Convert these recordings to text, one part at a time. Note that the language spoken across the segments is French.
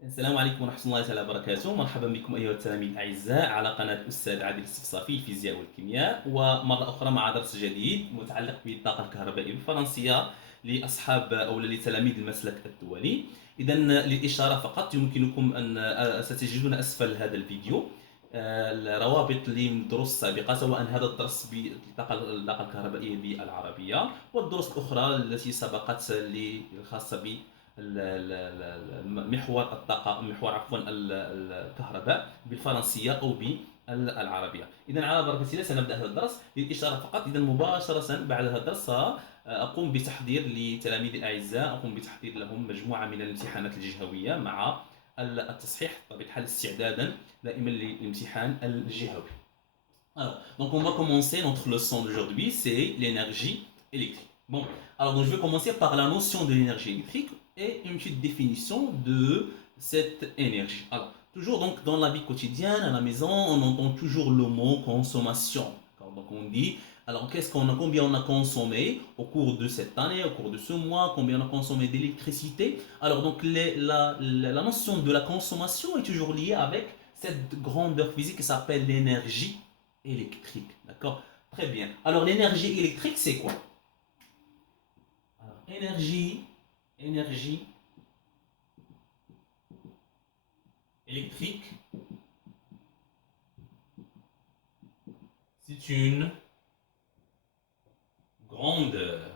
السلام عليكم ورحمة الله تعالى وبركاته، مرحبا بكم أيها التلاميذ الأعزاء على قناة الأستاذ عادل الصفصافي الفيزياء والكيمياء، ومرة أخرى مع درس جديد متعلق بالطاقة الكهربائية بالفرنسية لأصحاب أو لتلاميذ المسلك الدولي. إذا للإشارة فقط يمكنكم أن ستجدون أسفل هذا الفيديو الروابط للدروس السابقة، سواء هذا الدرس بالطاقة الكهربائية بالعربية والدروس الأخرى التي سبقت الخاصة محور الطاقة، محور عفوا الكهرباء بالفرنسية أو بالعربية. إذا على بركة الله سنبدأ هذا الدرس للإشارة فقط. إذا مباشرة بعد هذا الدرس سأقوم بتحضير لتلاميذ الأعزاء، أقوم بتحضير لهم مجموعة من الامتحانات الجهوية مع التصحيح بطبيعة الحال استعدادا دائما للامتحان الجهوي. Donc on va commencer notre leçon d'aujourd'hui, c'est l'énergie électrique. Bon, alors donc je vais commencer par la notion de l'énergie électrique et une petite définition de cette énergie. Alors, toujours donc dans la vie quotidienne, à la maison, on entend toujours le mot consommation. Donc on dit, alors combien on a consommé au cours de cette année, au cours de ce mois, combien on a consommé d'électricité. Alors donc la notion de la consommation est toujours liée avec cette grandeur physique qui s'appelle l'énergie électrique. D'accord? Très bien. Alors l'énergie électrique, c'est quoi? Alors, énergie électrique, c'est une grandeur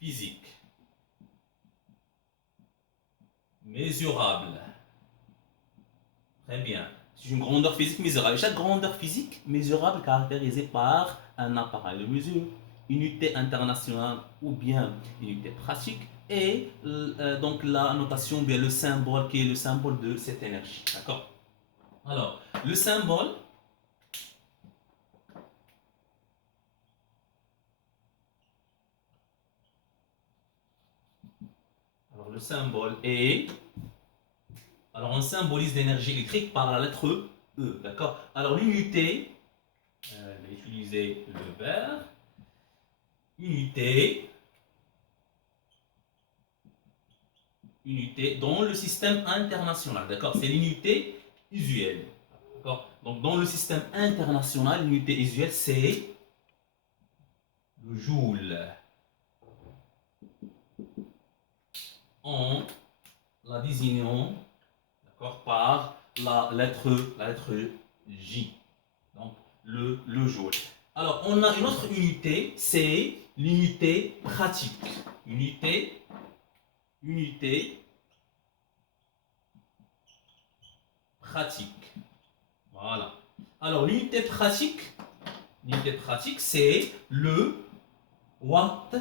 physique mesurable. Très bien. C'est une grandeur physique mesurable. Chaque grandeur physique mesurable caractérisée par un appareil de mesure, unité internationale ou bien unité pratique, et donc la notation, bien le symbole qui est le symbole de cette énergie. D'accord? Alors, le symbole, est, alors on symbolise l'énergie électrique par la lettre E. D'accord? Alors l'unité, je vais utiliser le verbe, unité dans le système international. D'accord? C'est l'unité usuelle. D'accord? Donc dans le système international, l'unité usuelle c'est le joule. En la désignant, d'accord, par la lettre J. Donc le joule. Alors on a une autre unité, c'est l'unité pratique. Unité pratique. Voilà. Alors l'unité pratique, c'est le watt-heure.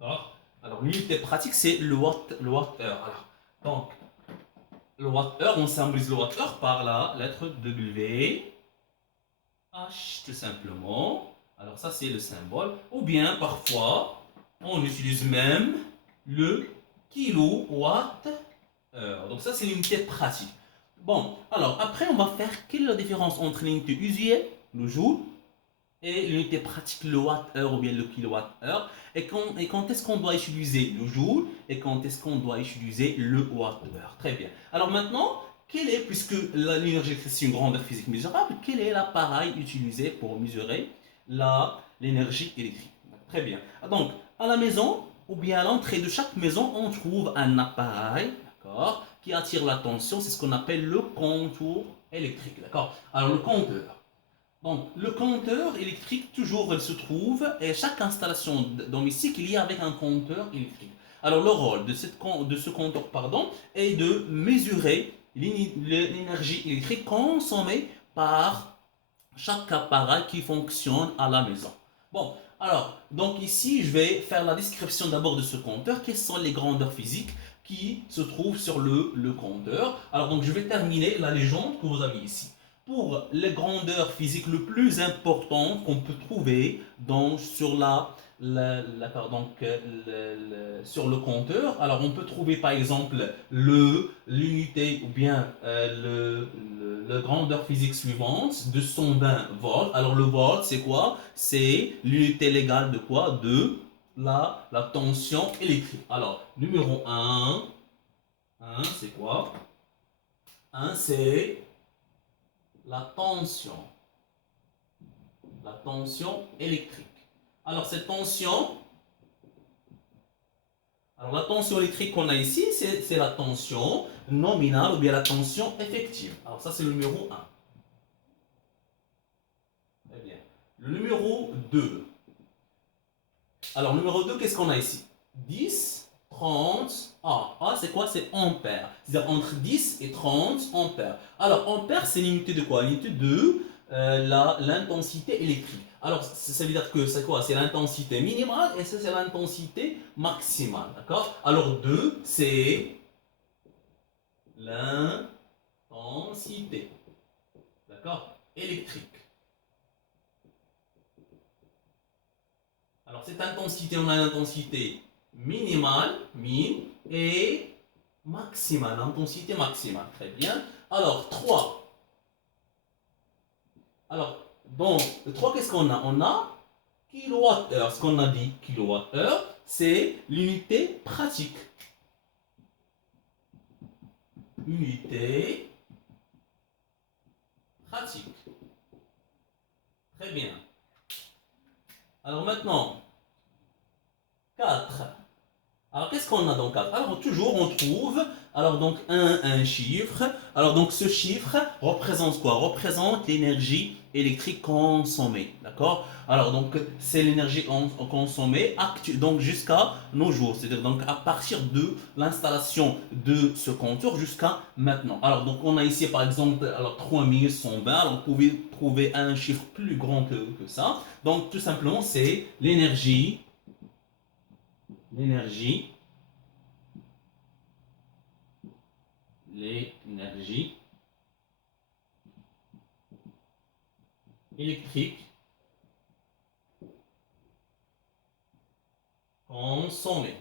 D'accord? Alors l'unité pratique, c'est le watt-heure. Alors, donc, le watt-heure, on symbolise le watt-heure par la lettre W, H tout simplement. Alors ça, c'est le symbole. Ou bien, parfois, on utilise même le kilowatt-heure. Donc ça, c'est l'unité pratique. Bon, alors après, on va faire quelle est la différence entre l'unité usuelle, le joule, et l'unité pratique, le watt-heure ou bien le kilowatt-heure, et quand est-ce qu'on doit utiliser le joule, et quand est-ce qu'on doit utiliser le watt-heure. Très bien. Alors maintenant, puisque l'énergie électrique c'est une grandeur physique mesurable, quel est l'appareil utilisé pour mesurer l'énergie électrique? Très bien. Donc, à la maison, ou bien à l'entrée de chaque maison, on trouve un appareil, d'accord, qui attire l'attention, c'est ce qu'on appelle le compteur électrique, d'accord. Alors, le compteur. Donc, le compteur électrique, toujours, il se trouve, et chaque installation domestique est liée avec un compteur électrique. Alors, le rôle de ce compteur, est de mesurer l'énergie électrique consommée par chaque appareil qui fonctionne à la maison. Bon, alors, donc ici, je vais faire la description d'abord de ce compteur. Quelles sont les grandeurs physiques qui se trouvent sur le compteur? Alors, donc, je vais terminer la légende que vous avez ici. Pour les grandeurs physiques le plus importantes qu'on peut trouver sur sur le compteur, alors on peut trouver par exemple l'unité ou bien la grandeur physique suivante de 120 volts. Alors le volt c'est quoi? C'est l'unité légale de quoi? De la tension électrique. Alors, numéro 1, c'est quoi? 1, c'est la tension électrique. Alors, cette tension, alors la tension électrique qu'on a ici, c'est la tension nominale ou bien la tension effective. Alors, ça, c'est le numéro 1. Très bien. Le numéro 2. Alors, numéro 2, qu'est-ce qu'on a ici? 10, 30, A, c'est quoi? C'est ampères. C'est-à-dire entre 10 et 30 ampères. Alors, ampère, c'est l'unité de quoi? L'unité de l'intensité électrique. Alors, ça veut dire que c'est quoi? C'est l'intensité minimale et ça, c'est l'intensité maximale. D'accord? Alors, 2, c'est l'intensité. D'accord? Électrique. Alors, cette intensité, on a l'intensité minimale, min, et maximale, intensité maximale. Très bien. Alors, 3. Alors, dans le 3, qu'est-ce qu'on a? On a kilowattheure. Ce qu'on a dit, kilowattheure, c'est l'unité pratique. Unité pratique. Très bien. Alors maintenant, 4. Alors qu'est-ce qu'on a dans 4? Alors toujours on trouve, alors donc un chiffre. Alors donc ce chiffre représente quoi? Représente l'énergie électrique consommée. D'accord? Alors donc c'est l'énergie consommée donc jusqu'à nos jours. C'est-à-dire donc à partir de l'installation de ce compteur jusqu'à maintenant. Alors donc on a ici par exemple alors 3120. Alors vous pouvez trouver un chiffre plus grand que ça. Donc tout simplement c'est l'énergie électrique consommée.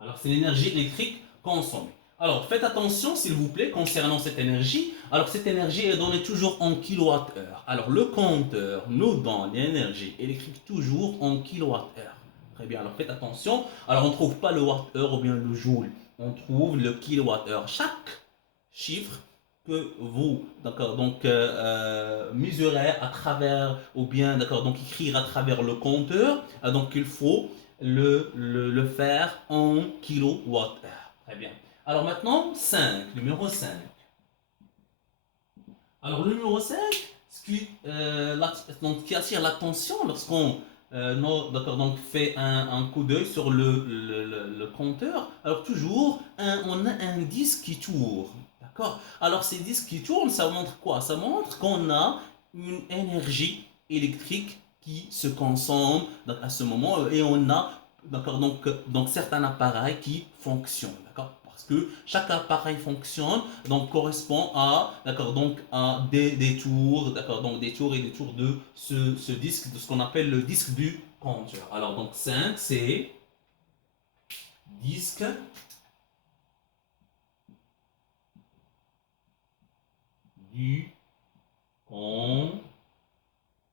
Alors, c'est l'énergie électrique consommée. Alors, faites attention, s'il vous plaît, concernant cette énergie. Alors, cette énergie est donnée toujours en kilowattheure. Alors, le compteur nous donne l'énergie électrique toujours en kilowattheure. Très bien, alors faites attention. Alors, on ne trouve pas le watt-heure ou bien le joule. On trouve le kilowattheure. Chaque chiffre que vous, d'accord, donc mesurez à travers, ou bien, d'accord, donc écrire à travers le compteur, donc il faut le faire en kilowattheure. Très bien. Alors maintenant, 5, numéro 5. Alors le numéro 5, donc, qui attire l'attention lorsqu'on donc fait un coup d'œil sur le compteur. Alors toujours, on a un disque qui tourne. D'accord? Alors ces disques qui tournent, ça montre quoi? Ça montre qu'on a une énergie électrique qui se consomme à ce moment et on a donc certains appareils qui fonctionnent. D'accord? Parce que chaque appareil fonctionne, donc correspond à, d'accord, donc à des tours, d'accord, donc des tours et des tours de ce disque, de ce qu'on appelle le disque du compteur. Alors donc 5, c'est disque du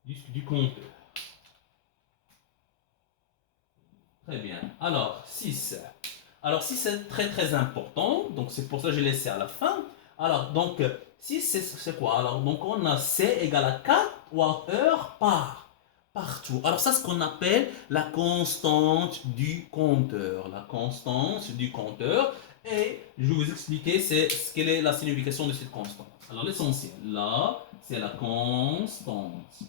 disque du compteur. Très bien. Alors 6. Alors 6 c'est très très important, donc c'est pour ça que j'ai laissé à la fin. Alors donc 6 c'est quoi? Alors donc on a C égale à 4 Wh par tour. Alors ça c'est ce qu'on appelle la constante du compteur. La constante du compteur. Et je vais vous expliquer quelle est la signification de cette constante. Alors l'essentiel, là c'est la constante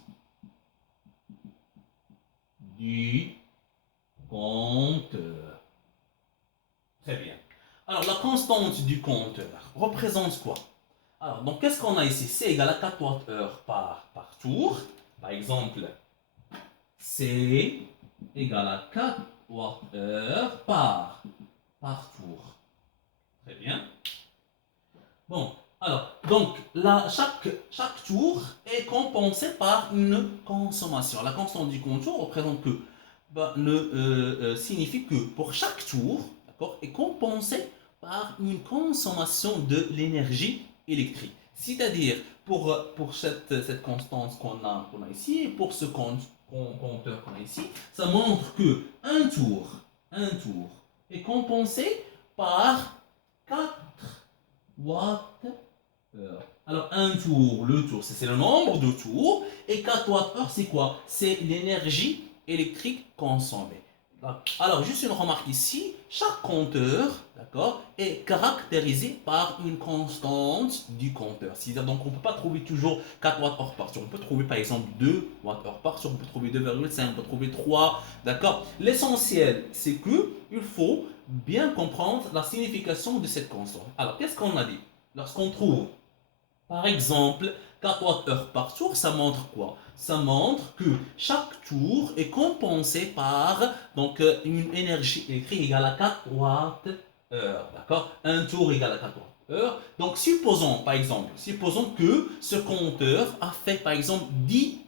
du compteur. Très bien. Alors, la constante du compteur représente quoi? Alors, donc, qu'est-ce qu'on a ici? C égale à 4 Wh par tour. Par exemple, C égale à 4 Wh par tour. Très bien. Bon, alors, donc, là, chaque tour est compensé par une consommation. La constante du compteur représente que signifie que pour chaque tour, d'accord, est compensé par une consommation de l'énergie électrique. C'est-à-dire, pour cette constante qu'on a ici, et pour ce compteur qu'on a ici, ça montre que un tour est compensé par 4 watts heure. Alors un tour, le tour, c'est le nombre de tours, et 4 watts heure, c'est quoi? C'est l'énergie électrique consommée. Alors, juste une remarque ici, chaque compteur, d'accord, est caractérisé par une constante du compteur. C'est-à-dire, donc, on ne peut pas trouver toujours 4 watts heure par tour. On peut trouver, par exemple, 2 watts heure par tour, on peut trouver 2,5, on peut trouver 3, d'accord. L'essentiel, c'est que il faut bien comprendre la signification de cette constante. Alors, qu'est-ce qu'on a dit? Lorsqu'on trouve, par exemple, 4 Wh par tour, ça montre quoi? Ça montre que chaque tour est compensé par donc, une énergie électrique égale à 4 Wh. D'accord? Un tour égale à 4 Wh. Donc, supposons, par exemple, supposons que ce compteur a fait, par exemple, 10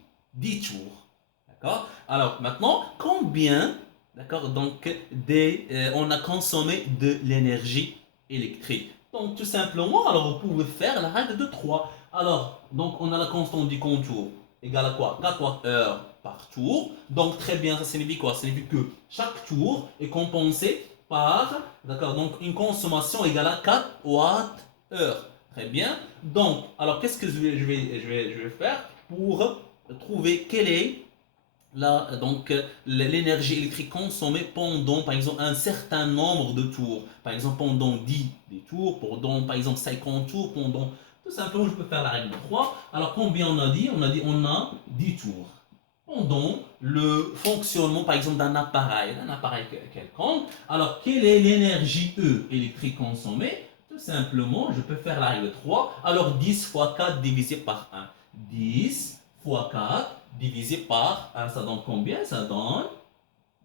tours. D'accord? Alors, maintenant, combien, d'accord, donc, on a consommé de l'énergie électrique? Donc, tout simplement, alors, vous pouvez faire la règle de 3. Alors, donc, on a la constante du contour égale à quoi? 4 Wh par tour. Donc, très bien, ça signifie quoi? Ça signifie que chaque tour est compensé par, d'accord, donc, une consommation égale à 4 Wh. Très bien. Donc, alors, qu'est-ce que je vais faire pour trouver quelle est donc l'énergie électrique consommée pendant, par exemple, un certain nombre de tours. Par exemple, pendant 10 des tours, pendant, par exemple, 50 tours, pendant... Tout simplement, je peux faire la règle de 3. Alors, combien on a dit? On a 10 tours. Pendant le fonctionnement, par exemple, d'un appareil quelconque. Alors, quelle est l'énergie E électrique consommée? Tout simplement, je peux faire la règle de 3. Alors, 10 fois 4 divisé par 1. 10 fois 4 divisé par 1, ça donne combien? Ça donne,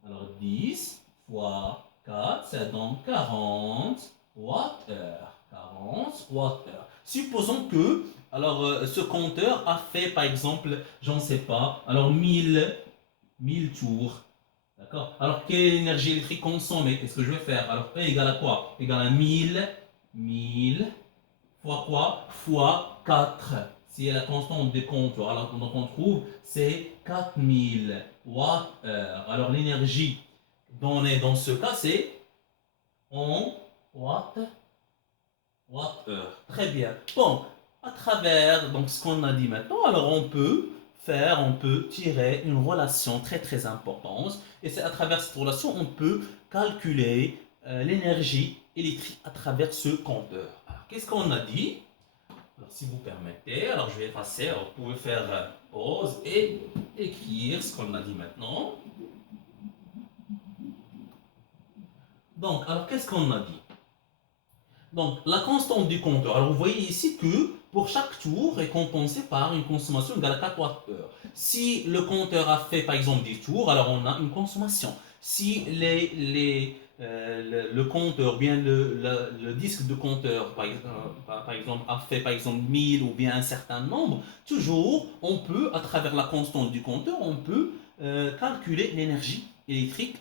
alors 10 fois 4, ça donne 40 Wh. 40 Wh. Supposons que, alors, ce compteur a fait, par exemple, j'en sais pas, alors 1000 tours. D'accord? Alors, quelle est l'énergie électrique consommée? Qu'est-ce que je vais faire? Alors, E égale à quoi? Égale à 1000 fois quoi? Fois 4. Si la constante des compteurs, alors donc on trouve, c'est 4000 Wh. Alors l'énergie donnée dans ce cas, c'est en Wh. Très bien. Bon, à travers donc, ce qu'on a dit maintenant, alors on peut tirer une relation très très importante. Et c'est à travers cette relation, on peut calculer l'énergie électrique à travers ce compteur. Alors, qu'est-ce qu'on a dit? Alors, si vous permettez, alors je vais effacer. Alors, vous pouvez faire pause et écrire ce qu'on a dit maintenant. Donc, alors qu'est-ce qu'on a dit? Donc, la constante du compteur. Alors, vous voyez ici que pour chaque tour est compensé par une consommation égale à 4 Wh. Si le compteur a fait par exemple 10 tours, alors on a une consommation. Si le compteur, bien le disque de compteur, par exemple, a fait par exemple 1000 ou bien un certain nombre, toujours on peut, à travers la constante du compteur, on peut calculer l'énergie électrique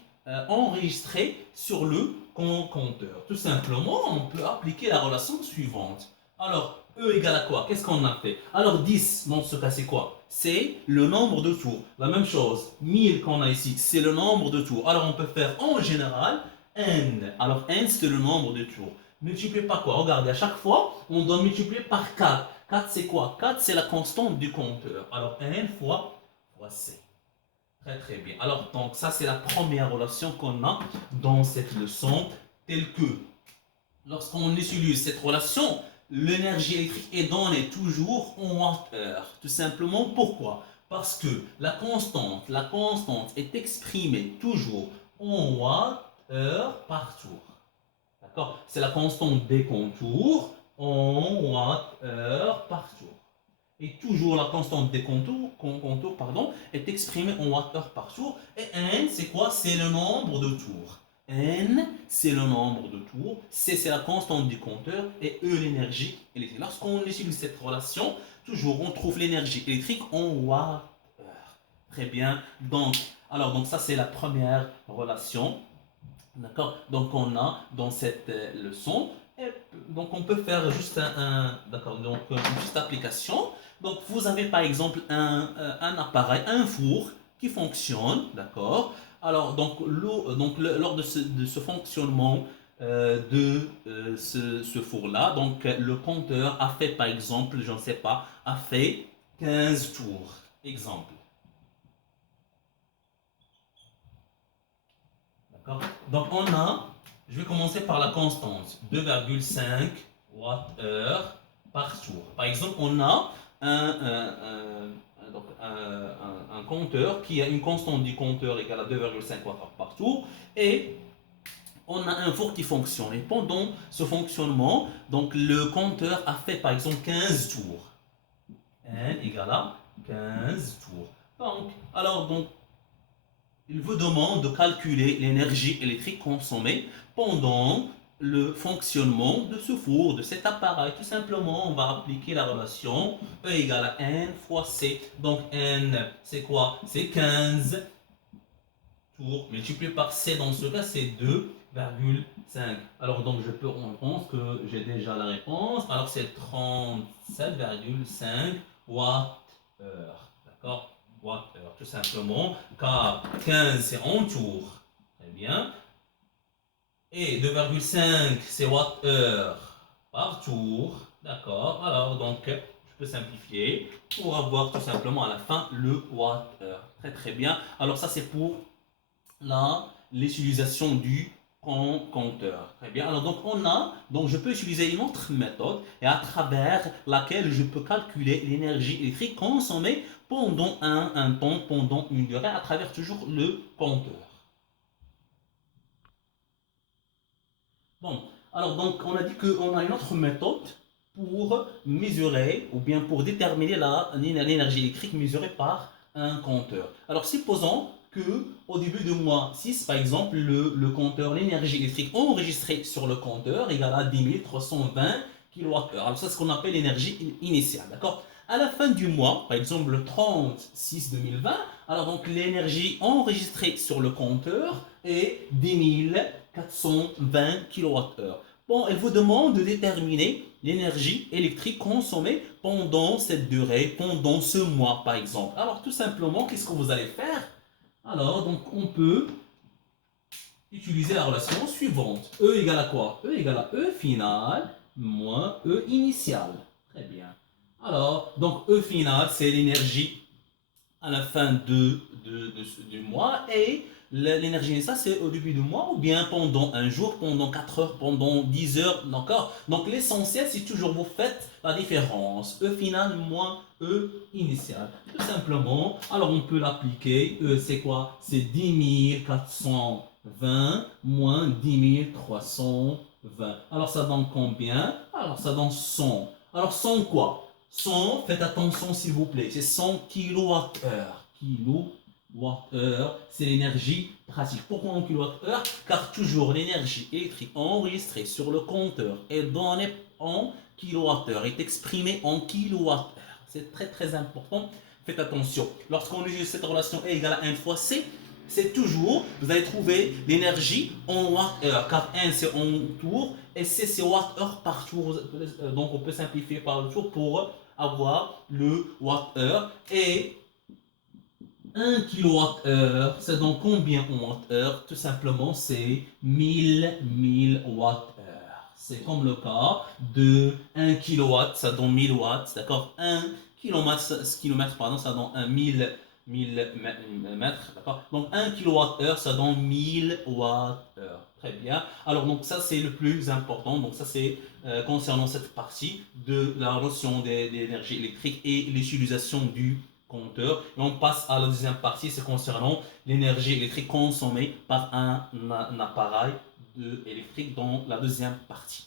enregistrée sur le compteur. Tout simplement, on peut appliquer la relation suivante. Alors, E égale à quoi? Qu'est-ce qu'on a fait? Alors, 10, dans ce cas, c'est quoi? C'est le nombre de tours. La même chose, 1000 qu'on a ici, c'est le nombre de tours. Alors, on peut faire en général n. Alors, n, c'est le nombre de tours. Multiplié par quoi? Regardez, à chaque fois, on doit multiplier par 4. 4, c'est quoi? 4, c'est la constante du compteur. Alors, n fois c. Très très bien. Alors, donc ça c'est la première relation qu'on a dans cette leçon, telle que lorsqu'on utilise cette relation, l'énergie électrique est donnée toujours en watts-heure. Tout simplement pourquoi? Parce que la constante est exprimée toujours en watts-heure par tour. D'accord? C'est la constante des contours en watts-heure par tour. Et toujours la constante des contours pardon, est exprimée en watts-heure par tour. Et n, c'est quoi? C'est le nombre de tours. N, c'est le nombre de tours. C, c'est la constante du compteur. Et E, l'énergie électrique. Lorsqu'on utilise cette relation, toujours on trouve l'énergie électrique en watts-heure. Très bien. Donc, ça, c'est la première relation. D'accord? Donc, on a dans cette leçon. Et donc, on peut faire juste d'accord, donc une petite application. Donc, vous avez par exemple un appareil, un four qui fonctionne, d'accord? Alors, donc, lors de ce fonctionnement ce four-là, donc le compteur a fait, par exemple, je ne sais pas, a fait 15 tours. Exemple. D'accord? Donc, je vais commencer par la constante, 2,5 Wh par tour. Par exemple, on a un compteur qui a une constante du compteur égale à 2,5 Wh par tour et on a un four qui fonctionne. Et pendant ce fonctionnement, donc le compteur a fait par exemple 15 tours. N égale à 15 tours. Donc, il vous demande de calculer l'énergie électrique consommée pendant le fonctionnement de ce four, de cet appareil. Tout simplement, on va appliquer la relation E égale à N fois C. Donc N, c'est quoi? C'est 15 tours multiplié par C. Dans ce cas, c'est 2,5. Alors donc, on pense que j'ai déjà la réponse. Alors c'est 37,5 Wh/heure. D'accord? Wh/heure, tout simplement, car 15 c'est en tours. Très bien. Et 2,5 c'est Wh/heure par tour. D'accord? Alors donc, je peux simplifier pour avoir tout simplement à la fin le Wh/heure. Très très bien. Alors ça c'est pour l'utilisation du compteur. Très bien. Alors donc je peux utiliser une autre méthode et à travers laquelle je peux calculer l'énergie électrique consommée pendant un temps, pendant une durée, à travers toujours le compteur. Bon, alors donc on a dit qu'on a une autre méthode pour mesurer ou bien pour déterminer l'énergie électrique mesurée par un compteur. Alors supposons que au début du mois 6, par exemple, le compteur, l'énergie électrique enregistrée sur le compteur égale à 10 320 kWh. Alors ça, c'est ce qu'on appelle l'énergie initiale, d'accord? À la fin du mois, par exemple le 30/6 2020, alors donc l'énergie enregistrée sur le compteur est 10 420 kWh. Bon, elle vous demande de déterminer l'énergie électrique consommée pendant cette durée, pendant ce mois par exemple. Alors tout simplement, qu'est-ce que vous allez faire? Alors, donc on peut utiliser la relation suivante. E égale à quoi? E égale à E final moins E initial. Très bien. Alors, donc E final, c'est l'énergie à la fin du mois et l'énergie initiale, c'est au début du mois ou bien pendant un jour, pendant 4 heures, pendant 10 heures, d'accord? Donc l'essentiel, c'est toujours vous faites la différence. E final moins E initial. Tout simplement, alors on peut l'appliquer. E, c'est quoi? C'est 10 420 moins 10 320. Alors ça donne combien? Alors ça donne 100. Alors 100 quoi? 100, faites attention s'il vous plaît, c'est 100 kWh. KWh, c'est l'énergie pratique. Pourquoi en kWh? Car toujours l'énergie électrique enregistrée sur le compteur est donnée en kWh, est exprimée en kWh. C'est très très important. Faites attention. Lorsqu'on utilise cette relation E égale à 1 fois C, c'est toujours, vous allez trouver l'énergie en Wh/heure, car 1 c'est en tour et C c'est Wh/heure par tour. Donc on peut simplifier par le tour pour avoir le Wh/heure. Et 1 kWh, c'est donc combien en Wh/heure? Tout simplement, c'est 1000 Wh/heure. C'est comme le cas de 1 kW, ça donne 1000 watts, d'accord? 1 km, pardon, ça donne 1000 mètres, d'accord? Donc 1 kWh, ça donne 1000 Wh/heure. Très bien. Alors donc ça c'est le plus important. Donc ça c'est concernant cette partie de la notion d'énergie électrique et l'utilisation du compteur. Et on passe à la deuxième partie, c'est concernant l'énergie électrique consommée par un appareil électrique dans la deuxième partie.